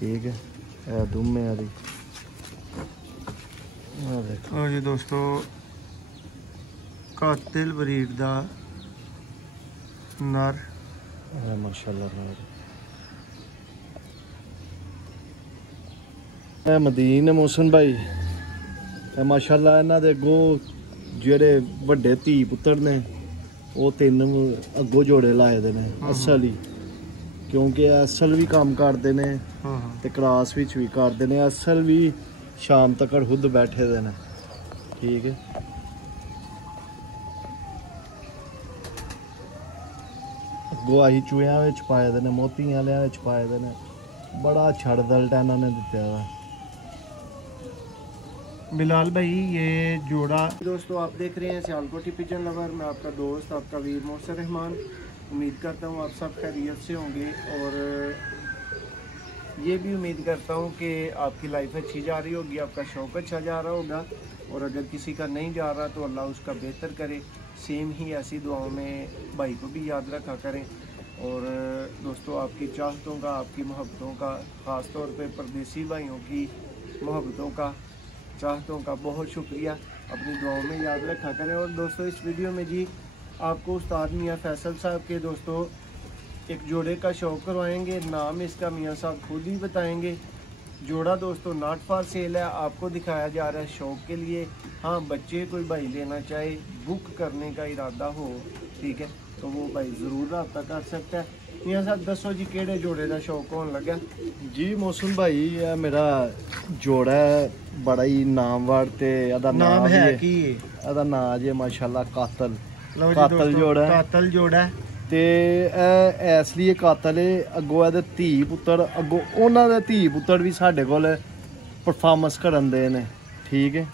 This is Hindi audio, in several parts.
ठीक है। दुम्मे वाली और जी दोस्तों कातिल ब्रीड दा नर माशाल्लाह मदीन मोहसिन भाई माशाल्लाह इन्हां दे अगों जेह्ड़े वड्डे धी पुत्तर ने वो 3 अगों जोड़े लाए दे ने असल ही, क्योंकि असल भी काम करते ने ते क्रॉस विच भी करते ने। असल भी शाम तक खुद बैठे दे ने। ठीक है। अगों असीं चूहियां विच पाए दे ने, मोती आह्लियां विच पाए दे ने। बड़ा छड़ दलटा इन्हां ने दित्ता दा। बिलाल भाई ये जोड़ा दोस्तों आप देख रहे हैं सियालकोटी पिजन लवर। मैं आपका दोस्त आपका वीर मोहसिन रहमान। उम्मीद करता हूँ आप सब खैरियत से होंगे और ये भी उम्मीद करता हूँ कि आपकी लाइफ अच्छी जा रही होगी, आपका शौक़ अच्छा जा रहा होगा। और अगर किसी का नहीं जा रहा तो अल्लाह उसका बेहतर करे। सेम ही ऐसी दुआओं में भाई को भी याद रखा करें। और दोस्तों आपकी चाहतों का, आपकी मोहब्बतों का, ख़ास तौर पे परदेसी भाइयों की मोहब्बतों का, चाहतों का बहुत शुक्रिया। अपनी दुआओं में याद रखा करें। और दोस्तों इस वीडियो में जी आपको उस्ताद मियाँ फैसल साहब के दोस्तों एक जोड़े का शौक़ करवाएंगे। नाम इसका मियाँ साहब खुद ही बताएंगे। जोड़ा दोस्तों नॉट फॉर सेल है, आपको दिखाया जा रहा है शौक़ के लिए। हाँ बच्चे कोई भाई लेना चाहे, बुक करने का इरादा हो, ठीक है, तो वो भाई ज़रूर रब्ता कर सकता है। मियाँ साहब दसो जी केड़े जोड़े का शौक़ होने लगा जी मोहसिन भाई? यह मेरा जोड़ा है बड़ा ही नामवर ते नाम है कि एदा नाम जी माशाल्लाह कातल जोड़ा कातल जोड़ा है। ते इसलिए कातल है अगों एदे धी पुत्तर अगों उन्हां दे धी पुत्तर भी साडे कोल परफॉर्मेंस करन दे ने। ठीक है।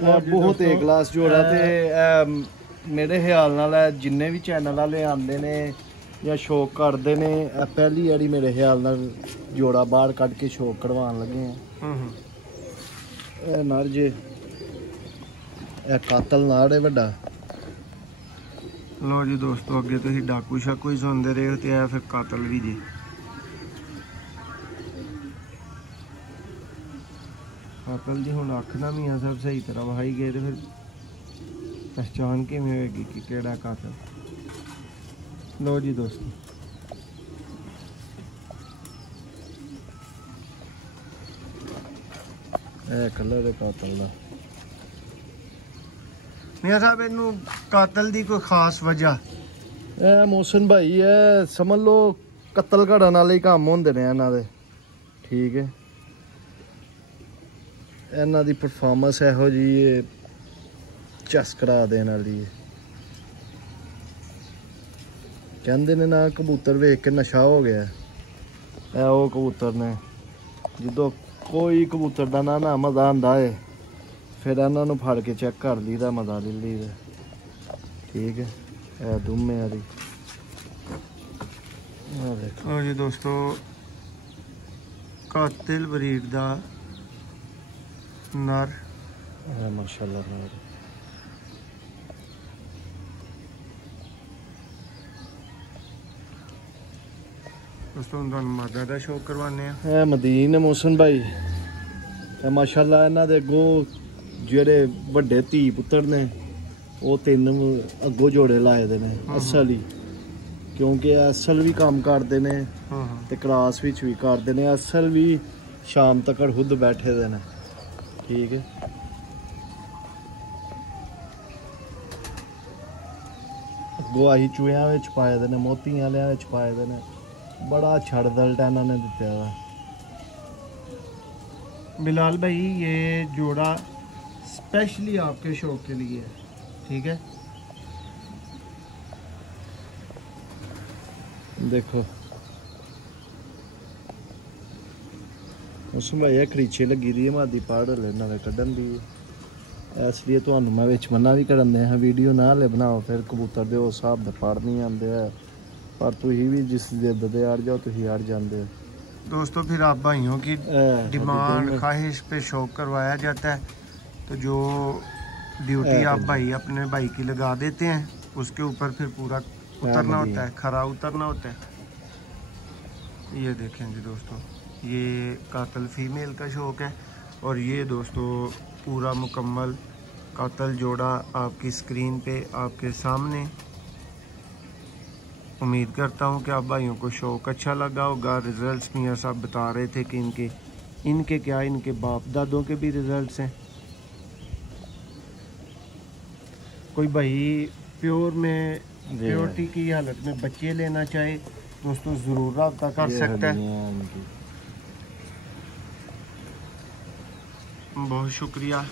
बहुत ए क्लास जोड़ा ते मेरे ख्याल नाल जिन्ने भी चैनल वाले आंदे ने या शौक करते ने पहली बारी मेरे ख्याल नाल जोड़ा बाहर कढ़ के शौक कढ़वान लगे हैं। नर जे कातल नाड़ है वड्डा। लो जी दोस्तों अगे तुसीं डाकू शाकू ही सुनते रहे हो तो यह फिर कातल भी जी। कातल जी हुण अख ना मियाँ साहब सही तरह वहाई गए तो फिर पहचान किवें होएगी कि केड़ा कातल। लो जी दोस्तों कलर है कातल का। मियाँ साहब इनू कातल दी कोई खास वजह? मोहसिन भाई है समझ लो कत्ल घड़न वाले ही काम होंदे ने इन्हां दे। ठीक है। इन्हां दी परफॉर्मेंस इहो जी चस करा देने वाली है। कहते ने ना कबूतर वेख के नशा हो गया। वो कबूतर ने जो कोई कबूतर का ना मज़ा आंदा है फिर इन्हों फड़ के चेक कर लीदा, मज़ा ले लीदा। ठीक है। दुम्मे वाली और जी दोस्तों कातिल ब्रीड दा नर माशाल्लाह। दोस्तों मादा का शौक करवाने मदीन मोहसिन भाई माशाल्लाह इन्हां दे अगों जेह्ड़े वड्डे धी पुत्तर ने वो 3 अगों जोड़े लाए दे ने असल ही, क्योंकि असल भी काम करते ने ते क्रॉस विच भी करते ने। असल भी शाम तक खुद बैठे दे ने। ठीक है। अगों असीं चूहियां विच पाए दे ने, मोती आह्लियां विच पाए दे ने। बड़ा छड़ दलटा इन्हां ने दित्ता दा। बिलाल भाई ये जोड़ा स्पेशली आपके शौक के लिए है। ठीक है। देखो उसमें भाई खरीचे लगी दी है मादी पाड़ हले कड्ढन दी, इसलिए तुहानू मैं विच मना भी करन दिया वीडियो ना हले बनाओ, फिर कबूतर दे उस हिसाब दे पढ़ नहीं आते है। पर तुही भी जिस जिद दे अड़ जाओ तुही अड़ जाते हो। दोस्तों फिर आप भाइयों की डिमांड ख्वाहिश पे शौक करवाया जाता है, तो जो ड्यूटी आप भाई अपने भाई की लगा देते हैं उसके ऊपर फिर पूरा उतरना होता है, खरा उतरना होता है। ये देखें जी दोस्तों, ये कातल फीमेल का शौक है। और ये दोस्तों पूरा मुकम्मल कातल जोड़ा आपकी स्क्रीन पे आपके सामने। उम्मीद करता हूँ कि आप भाइयों को शौक अच्छा लगा होगा। रिज़ल्ट्स मियाँ साहब बता रहे थे कि इनके बाप दादों के भी रिज़ल्ट्स हैं। कोई भाई प्योरिटी की हालत में बच्चे लेना चाहे दोस्तों ज़रूर रब्ता कर सकता है। बहुत शुक्रिया।